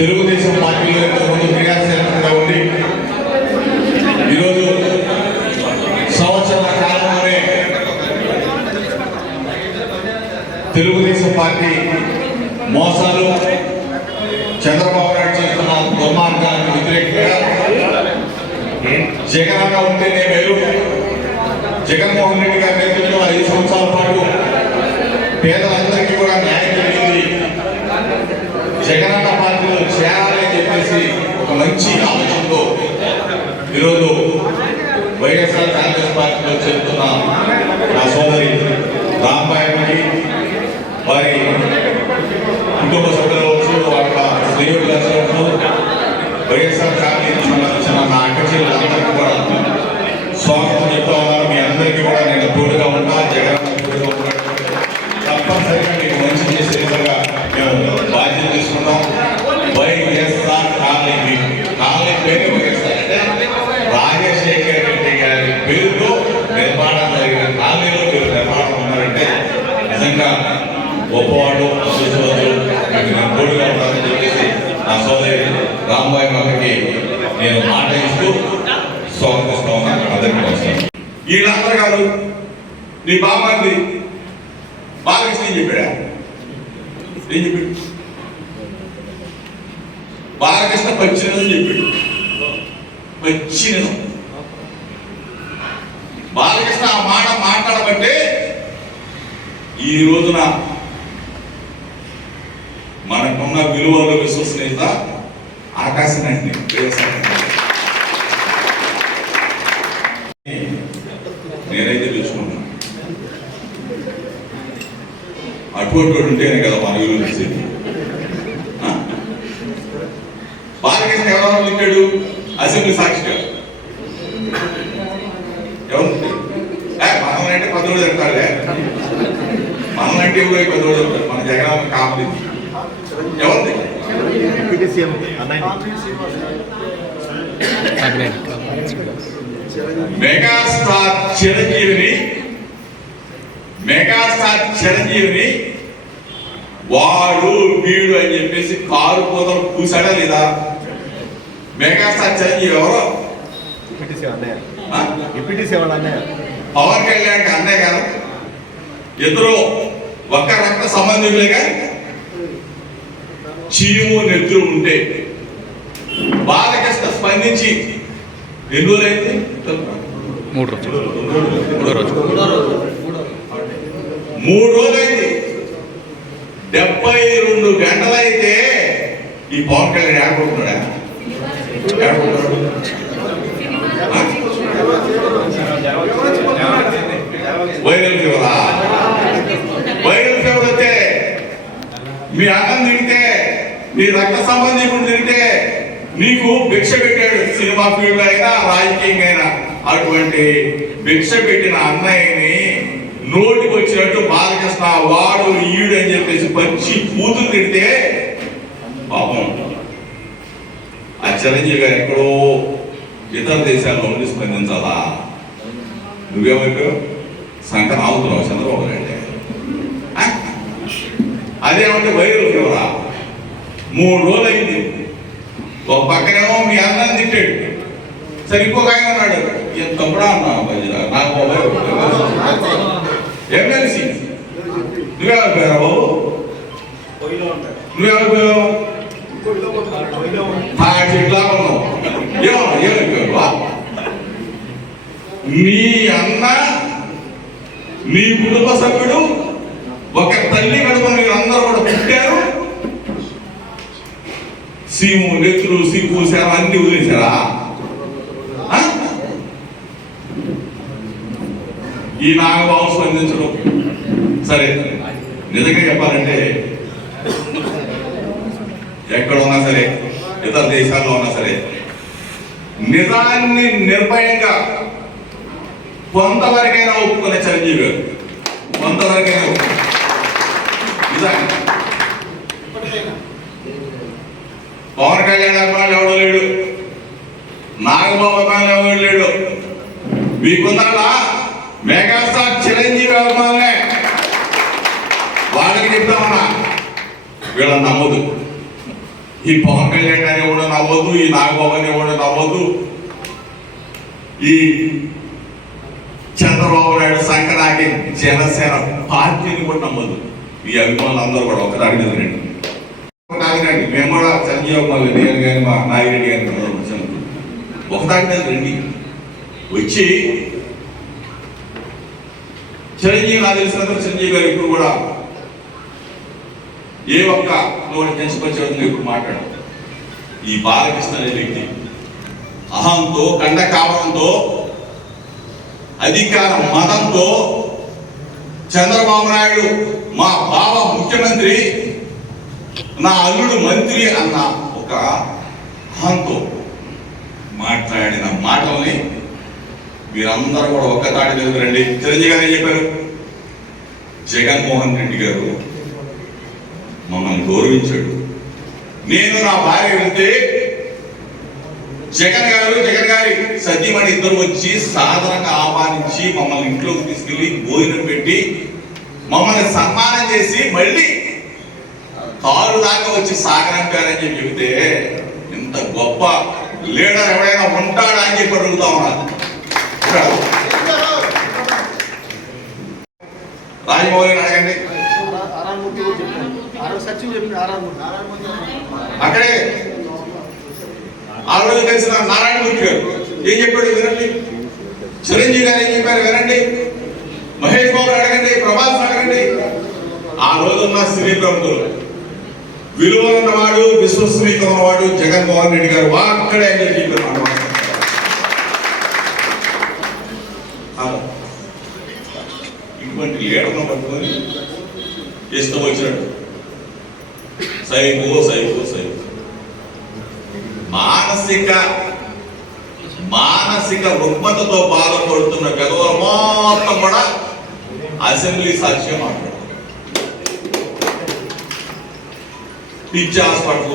తెలుగుదేశం పార్టీలో ఇంతకుముందు క్రియాశీలకంగా ఉండి ఈరోజు సంవత్సరాల కాలంలోనే తెలుగుదేశం పార్టీ మోసాలు, చంద్రబాబు నాయుడు చేస్తున్న దుర్మార్గానికి వ్యతిరేకంగా జగన్ ఉంటేనే మేలు, జగన్మోహన్ రెడ్డి గారి నేతృత్వంలో 5 సంవత్సరాల పాటు పేదలందరికీ కూడా న్యాయం జరిగింది, జగనన్న పార్టీలో చేరాలని చెప్పేసి ఒక మంచి ఆలోచనతో ఈరోజు వైఎస్ఆర్ కాంగ్రెస్ పార్టీలో చేరుతున్న నా సోదరి రాంబాయికి, వారి కుటుంబ సభ్యులు వాళ్ళ స్నేహితులు, వైఎస్ఆర్ కాంగ్రెస్ సంబంధించిన నా అక్కచెల్లెలందరికీ కూడా స్వాగతం చెప్తా ఉన్నారు. మీ అందరికీ కూడా నేను తోడుగా ఉంటా, జగన్ తోడుగా ఉంటాను. తప్పనిసరిగా మీకు మంచి చేసే విధంగా మేము బాధ్యత తీసుకున్నాం. వైఎస్ఆర్ కాలనీ, కాలనీ పేరు వైఎస్ఆర్ అంటే రాజశేఖర రెడ్డి గారి పేరుతో నిర్మాణం జరిగిన కాలనీలో మీరు నిర్మాణం ఉన్నారంటే నిజంగా గొప్పవాడు, అదృష్టవంతులు, మీకు నేను తోడుగా ఉంటానని చెప్పేసి నా సోదరి రాంబాయి మాటకి నేను మాట ఇస్తూ స్వాగతిస్తా ఉన్నాను. అందరికీ వస్తాను. వీళ్ళందరూ కాదు, నీ బామ్మంది బాలకృష్ణ ఏం చెప్పాడా? ఏం చెప్పాడు? బాలకృష్ణ పచ్చినని చెప్పాడు. పచ్చినం బాలకృష్ణ ఆ మాట మాట్లాడబట్టే ఈ రోజున మనకున్న విలువలు, విశ్వసనీయత ఆకాశనండి. నేనైతే తెలుసుకున్నాను, అటువంటి ఉంటేనే కదా మన విలువ తెలిసేది. బాలకృష్ణ ఎవరెవరు తిట్టాడు అసెంబ్లీ సాక్షిగా? ఎవరు మనమంటే 10 రోజులు తింటాడులే, మనమంటే 10 రోజులు తింటాడు. మన జగన్ కామెడీ ఎవరిది? మెగాస్టార్ చిరంజీవిని వాడు వీడు అని చెప్పేసి కారు పోతలు పూసాడా లేదా? మెగాస్టార్ చిరంజీవి ఎవరో పవన్ కళ్యాణ్ అన్నయ్య గారు, ఇద్దరు ఒక్క రక్త సంబంధికులుగా చీము నెత్తురు ఉంటే బాలకృష్ణ స్పందించి ఎన్ని రోజులైంది? 3 రోజులైంది. 72 గంటలైతే ఈ పవన్ కళ్యాణ్ ఏడుకుంటున్నాడా? వైరల్ ఫీవరా? వైరల్ ఫీవర్ వస్తే మీ అన్నం తింటే, నీ రక్త సంబంధికుడు తింటే నీకు భిక్ష పెట్టాడు. సినిమా ఫీల్డ్ అయినా రాజకీయంగా అయినా అటువంటి భిక్ష పెట్టిన అన్నయ్యని నోటికి వచ్చినట్టు బాలకృష్ణ వాడు ఈడు అని చెప్పేసి పచ్చి కూతురు తిడితే పాపం ఆ చిరంజీవి గారు ఎక్కడో ఇతర దేశాల్లో ఉండి స్పందించాలా? నువ్వేమైపోయావు? సంకటం ఆగుతున్నావు చంద్రబాబు నాయుడు. అదేమంటే వైరల్ ఫీవరా? 3 రోజులు అయింది. ఒక పక్కనేమో మీ అన్నం తిట్టాడు, సరే ఇంకొక ఆయన ఉన్నాడు, ఎంత తప్పుడా అన్నా నాకు ఎమ్మెల్సీ. నువ్వేమైపోయావు బాబు? నువ్వేమైపోయావు? చెట్లా ఉన్నావు. ఏమైపోయావు? నీ అన్న, నీ కుటుంబ సభ్యుడు ఒక తల్లి కడుపు మీరు అందరూ కూడా పుట్టారు. సీము నెత్తులు, సిగ్గు, సేవ అన్ని వదిలేశారా? ఈ నాగబాబు స్పందించడం సరే. నిజంగా చెప్పాలంటే ఎక్కడ ఉన్నా సరే, ఇతర దేశాల్లో ఉన్నా సరే, నిజాన్ని నిర్భయంగా కొంతవరకైనా ఒప్పుకునే చిరంజీవి గారు, కొంతవరకైనా నిజాన్ని. పవన్ కళ్యాణ్ అభిమానులు ఎవడో లేడు, నాగబాబు అభిమానులు ఎవడు లేడు. మీకున్నా మెగాస్టార్ చిరంజీవి అభిమానులే. వాళ్ళకి చెప్తామన్నా, వీళ్ళని నమ్మదు. ఈ పవన్ కళ్యాణ్ గారు ఎవడో నవ్వద్దు, ఈ నాగబాబు అని ఎవడో నవ్వద్దు, ఈ చంద్రబాబు నాయుడు సంక్రాంతి జనసేన పార్టీని కూడా నమ్మదు. ఈ అభిమానులు అందరూ కూడా ఒక రండి మేము కూడా సంజీవ్ మళ్ళీ నేను కానీ మా నాగిరెడ్డి గారిని వచ్చాను. ఒకదాని రండి వచ్చి చిరంజీవి నాకు తెలిసినంత చిరంజీవి గారు ఇప్పుడు కూడా ఏ ఒక్క నోటి కించపరిచే విధంగా ఇప్పుడు మాట్లాడారు. ఈ బాలకృష్ణ అనే వ్యక్తి అహంతో కండకావడంతో అధికార మతంతో చంద్రబాబు నాయుడు మా బావ ముఖ్యమంత్రి, నా అల్లుడు మంత్రి అన్న ఒక అహంతో మాట్లాడిన మాటల్ని మీరందరూ కూడా ఒక్కతాటి దగ్గరండి. చిరంజీవి గారు ఏం చెప్పారు? జగన్మోహన్ రెడ్డి గారు మమ్మల్ని గౌరవించాడు. నేను నా భార్య వెళ్తే జగన్ గారి సతీమణి ఇద్దరు వచ్చి సాధారణంగా ఆహ్వానించి మమ్మల్ని ఇంట్లోకి తీసుకెళ్లి భోజనం పెట్టి మమ్మల్ని సన్మానం చేసి మళ్ళీ కారు దాకా వచ్చి సాగనంపారని చెప్పి చెబితే ఇంత గొప్ప లీడర్ ఎవరైనా ఉంటాడా అని చెప్పి అడుగుతా ఉన్నారు. రాజమౌళి అడగండి, అక్కడే ఆ రోజు కలిసిన నారాయణమూర్తి గారు ఏం చెప్పాడు వినండి, చిరంజీవి గారు ఏం చెప్పారు వినండి, మహేష్ బాబు అడగండి, ప్రభాస్ అడగండి. ఆ రోజున్న సినీ ప్రముఖులు విలువలున్నవాడు, విశ్వసనీయత ఉన్నవాడు జగన్మోహన్ రెడ్డి గారు అక్కడే అని చెప్పారు. ఇటువంటి లీడర్ను పట్టుకొని ఇష్టం వచ్చినట్టు సైకో మానసిక రుగ్మతతో బాధపడుతున్న పెదవులు మొత్తం కూడా అసెంబ్లీ సాక్ష్యం మాట్లాడారు. పిచ్చి హాస్పిటల్